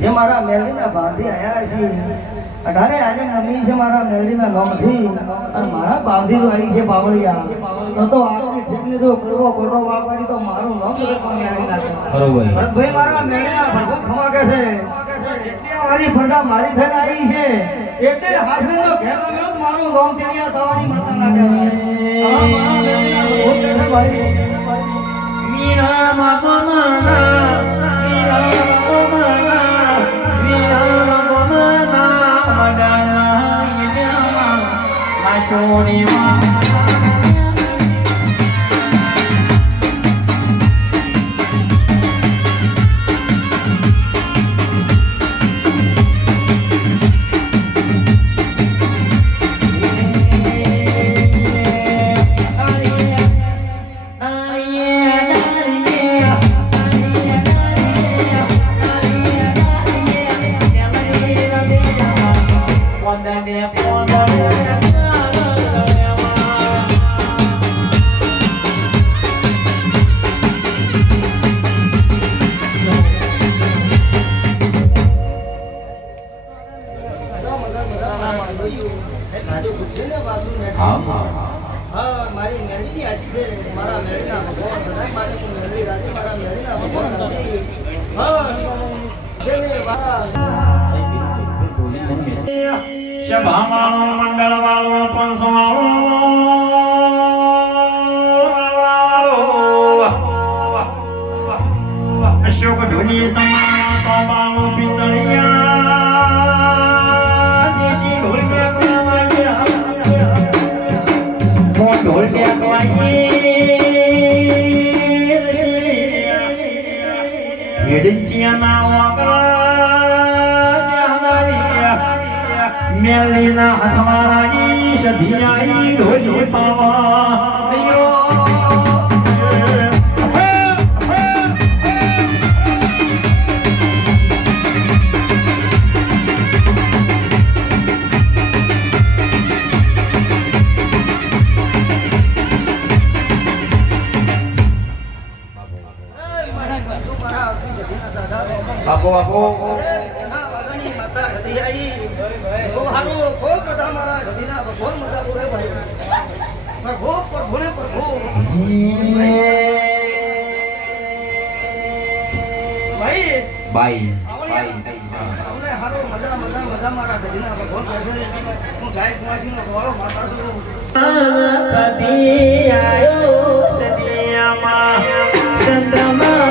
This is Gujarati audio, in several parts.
જે મારા મેલડીના ભાવથી આયા છે 18 આજે નમી છે મારા મેલડીના નામથી અને મારા ભાવથી તો આવી છે બાવળિયા તો આખી ઠેકને જો કરવો કોટો વાપરી તો મારું નામ તો કોને આવી નાખે બરોબર ભાઈ મારા મેલડીના ભડકો ખમા કે છે એટલે મારી ફરડા મારી થઈને આવી છે એટલે હાથને તો ઘેર લાગ્યો તો મારું નામ તેરિયા થવાની માતા ના કહેવાય આ મારા મેલડીના ભડકો કે છે ભાઈ મીરા માતા મારી મેલડીની આશી છે મારા મેલડીના ભગવાન સદાય માટે હું મેલડી રાખી મારા મેલડીના ભગવાન નથી છેલે મારા સભાવાળો મંડળવાળો પંચવાળો અશોક ઢોલી તમારા સોબાનો પિતળિયા દેશી ઢોલિયા ઢોલિયા વેડચિયાના વાગડા મેલીના હાથવાળાની સધિયાઈ ઢોલી પાવા બાપો બાપો વાગણી માતા ગધી આવી તો હારો ખૂબ બધા મારા ગધીના ભગવાન મજા બોલે ભાઈ પ્રભુ પ્રભુને પ્રભુ ભાઈ બાઈ અમને હારો મજા મજા મજા મારા ગધીના ભગવાન કહે હું ગાય કુમાસીનો ગવાળો માતા છું કદી આયો સતિયામાં ચંદ્રમા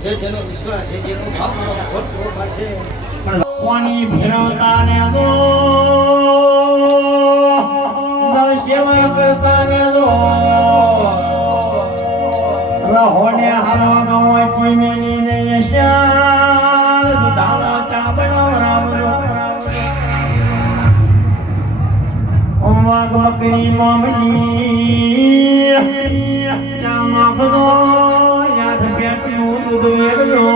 જે જેનો વિશ્વાસ છે જેનો ભાવ કરો ભોટ ભોટ પાડશે પણ કોની ફેરવતા ને દો દર સેવા કરતા ને દો રહોને હારો ગમો ચીમેલી ને યશાલ દાણા ચાબણો રામરો વાગ મકરી મામલી ચામા બદો યાદ બેઠું દૂધ વેગલો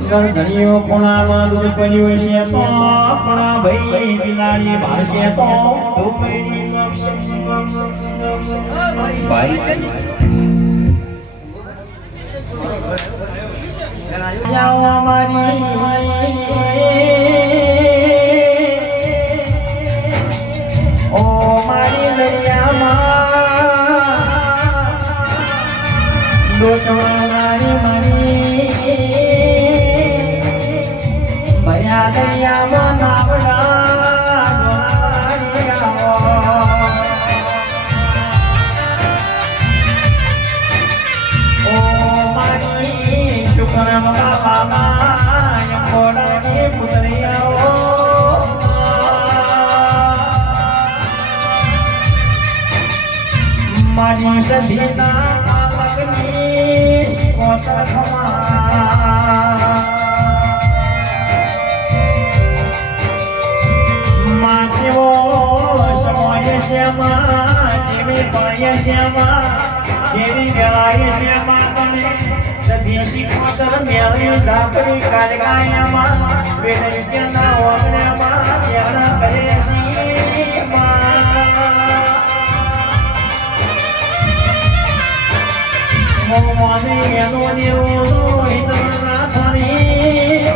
ગણધણીઓ કોણામાં દૂધ પડ્યું છે તો આપણા ભાઈ બિલાડી ભાષે તો ડુમરી ભાઈ જાઓ અમારી ઓ મારી દરિયામાં દોટવાળી મારી ભર્યા દરિયામાં ઓ મારી શુક્રમ બાબા યમોડાની પુતરિયાઓ મારી સધીના પાલકની કોતરખમાં માથેવો સમય શ્યામા જેવી પાય શ્યામા જેવી વેળાય શ્યામા તને સધીસી કોતર મેળવી ઝાપડી કાળગાયામાં વેદ વિદ્યાના ઓગણ્યામાં પ્યારા કરે મોને એનો દેવો હિતના ધણી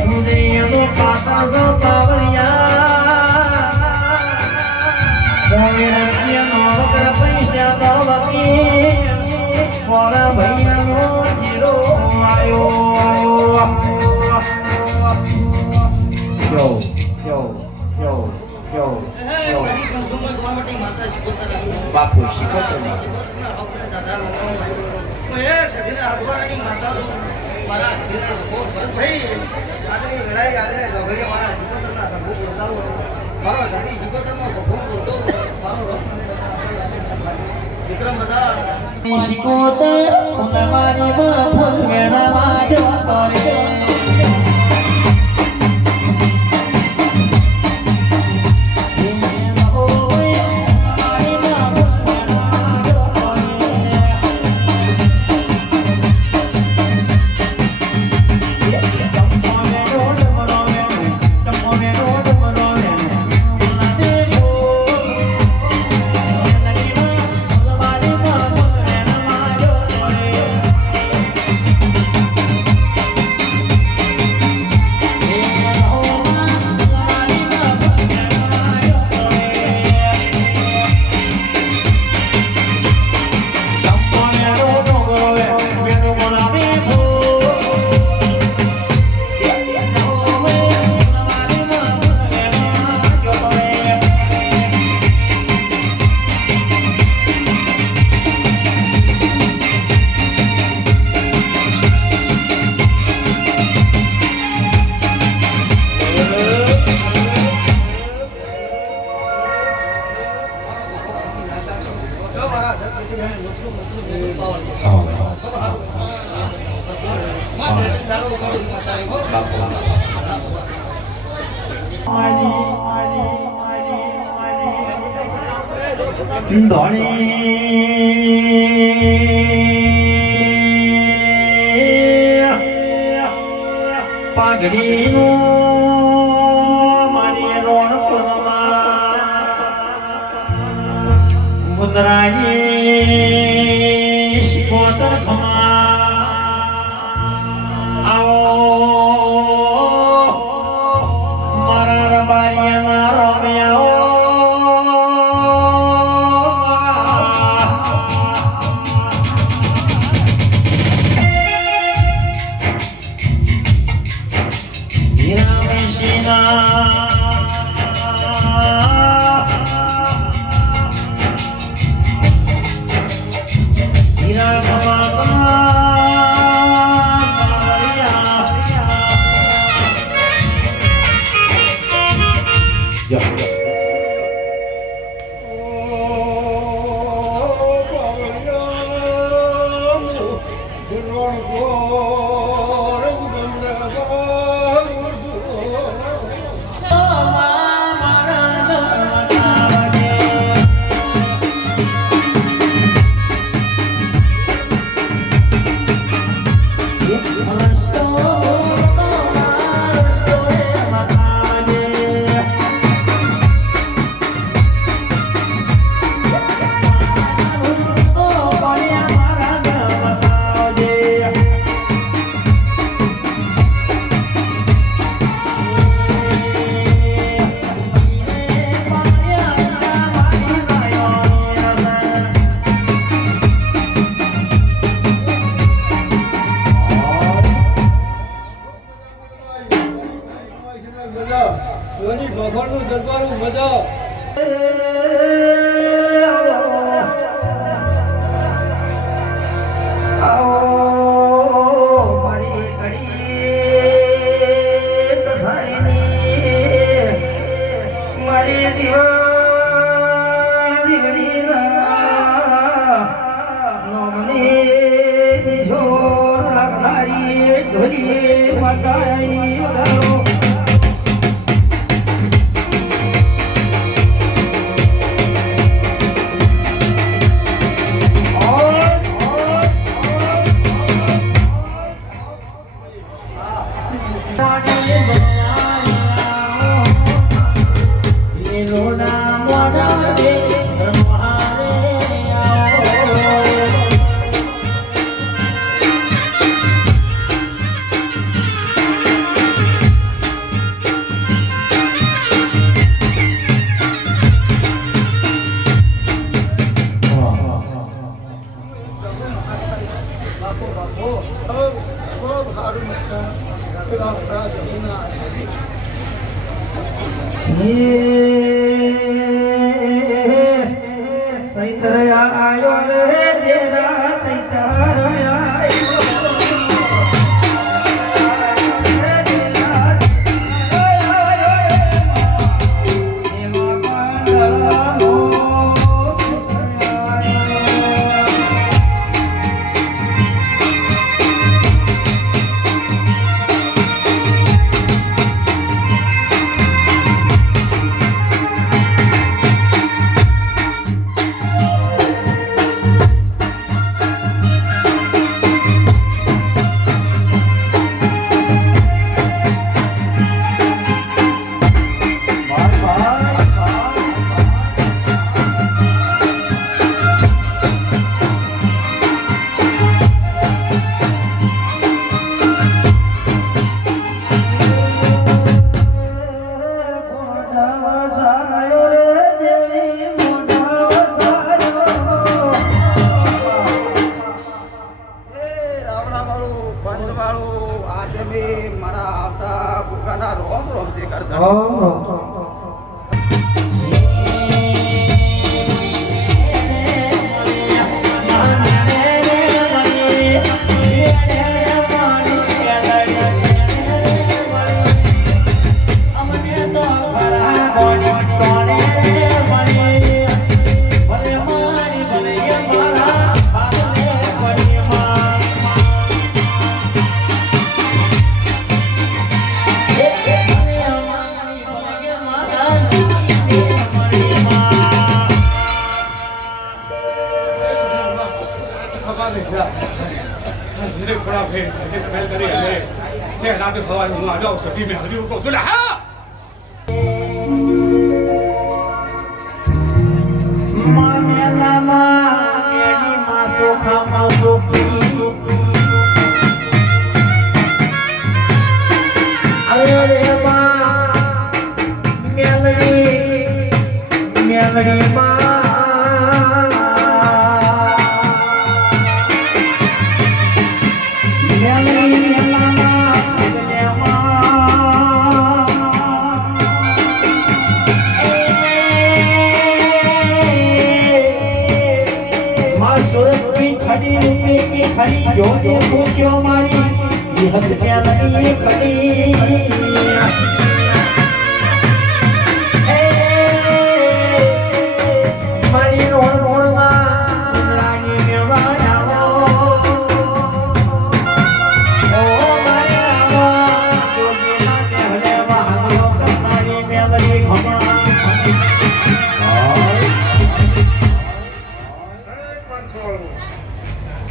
હૃદયનો પાતાનો પાવળિયા મોવિરત્યનો વગર પૈસા તો વકી મોરા ભૈયાનો જીરો આવ્યો બાપુ શીખવતો નહીં એક સધીના અગવારાની માતા મારા સધીના ભોટ ભરતભાઈ આજની લડાઈ આજને જોગડીએ મારા શિકોતરના ભૂખ બોલતાવો મારો દાદી શિકોતરમાં ભૂખ બોલતો મારો વિક્રમ બધા શીખોતર તમારી ફૂલ મેળામાં જતો રે પાઘડીનું મારી રોણપુરમાં મુદ્રાની શિકોતર ખમા આવો મારા રબારિયાના રોમિયાઓ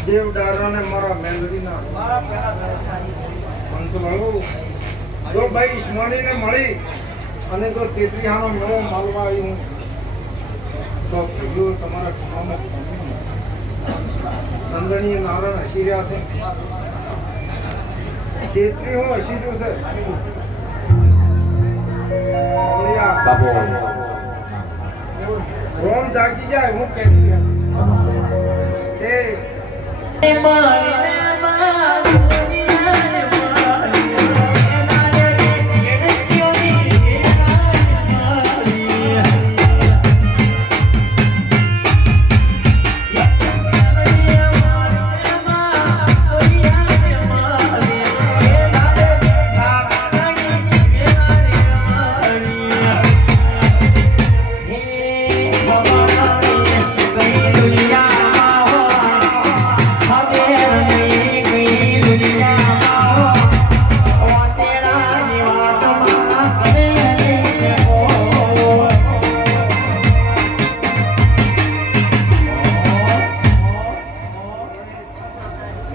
દેવ દારાને મારા મેલડીના પંચમહાલ જો ભાઈ ઈસ્માનીને મળી અને જો તેત્રી હાનો મેળો માલવા આવ્યું તો કીધું તમારા ઘરમાં ચંદનીય નારાયણ હસી રહ્યા છે તેત્રી હું હસી રહ્યું છે બાપુ રોમ જાગી જાય હું કહેતી એ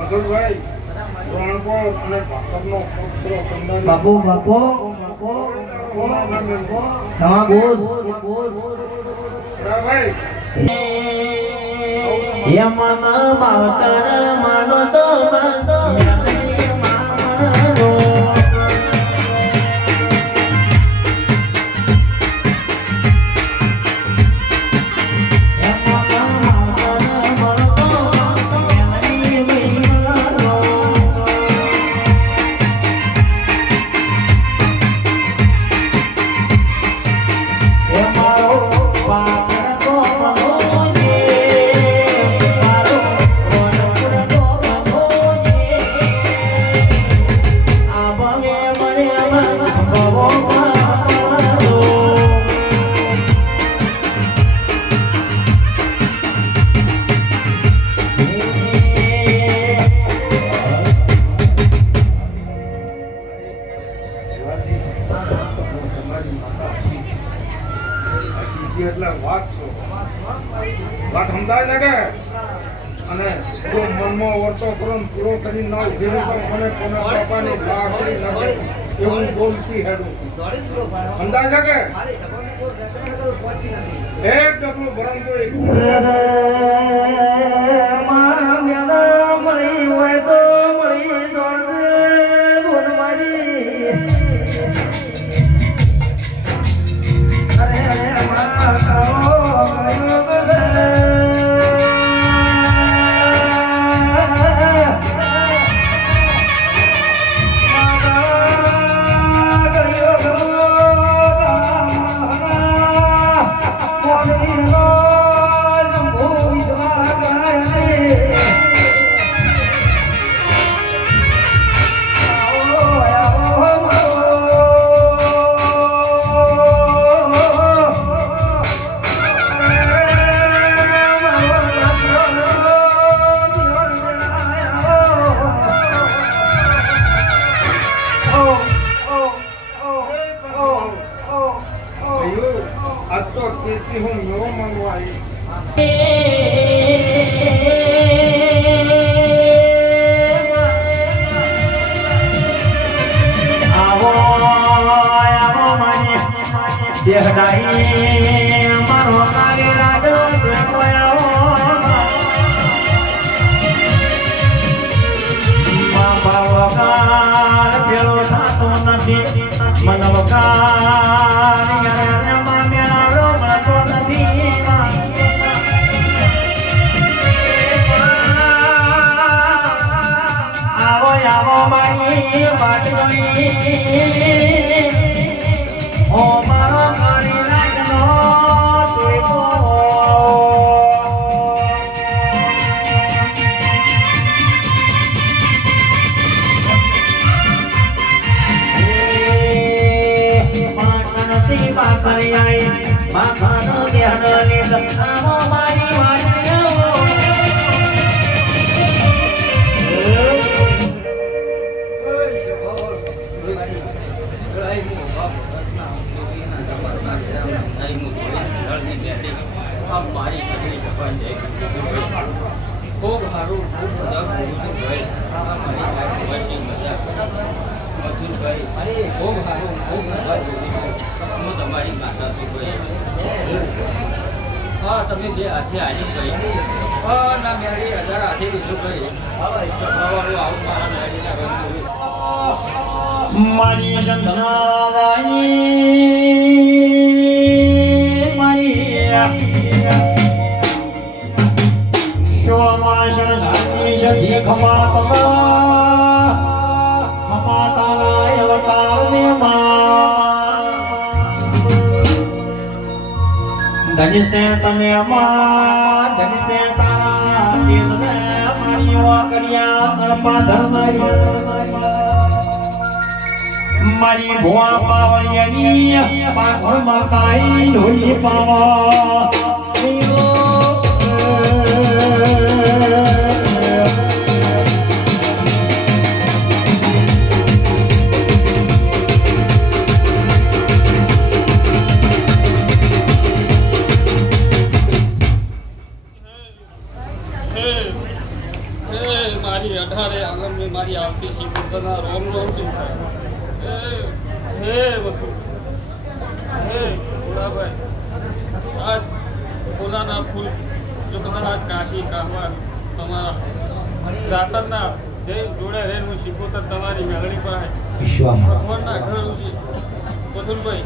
મધુરભાઈ રણકોટ અને ભાકરનો પુત્ર કંદારી બાપુ બાપુ કોના મેળવો હા બોલ ભાઈ યમન માવતર માનો તો એટલે વાત છો વાત સમજાય છે કે અને જો મનમાં વર્તો કરો ને પૂરો કરી ના ઉભી રહી તો મને કોના બાપાની લાકડી નાખે એવું બોલતી હેડું સમજાય છે કે એક ડગલું ભરણ તો એક માં મેલા મળી હોય તો મળી દોડે બોલ મારી અરે માં કાઓ ગયો આ તો તેથી હું મેળો માંગવા આવી દેહડાઈ મારો કાગે રાજો બાપા વકાર પેલો થતો નથી મન વકાર મેળાવડો મળતો નથી આવો આવો મારી વાટ ઓ મારો કાળી લાગનો ટેકો માખણથી બાકરી આઈ માખણો દેહનો લીધ આવો મારી વાટણીઓ ખૂબ સારું ખૂબ બધા ખૂબ સારું ખૂબ હું તમારી માતા છું ભાઈ હા તમે બે હાથે આવી ભાઈ ના મેળી 1000 હાથે લીધું ભાઈ આવું મારા મેળીના રંગ મારી સંતનાદાઈ મારી શોમાશન ધારી જધી ખમાતાના અવતારને માં ધનસે તમે માં ધનસે તારા તેજને મારી વાકડિયા અરપા ધર્મારી મારી ભુવા પાવળિયાની પાછળ માતાઈ ઢોલી પાવા મારી 18 આંગણ મારી આવતી શીખોતરના રોમ રોમ સિંચાય હે વખુ હે ભોળાભાઈ આજ ભોલાના ફૂલ જોગના આજ કાશી કામવા તમારા દાતરના જે જોડે રહે હું શીખોતર તમારી મેળડી પાસે ભગવાનના ઘર છે પથુલભાઈ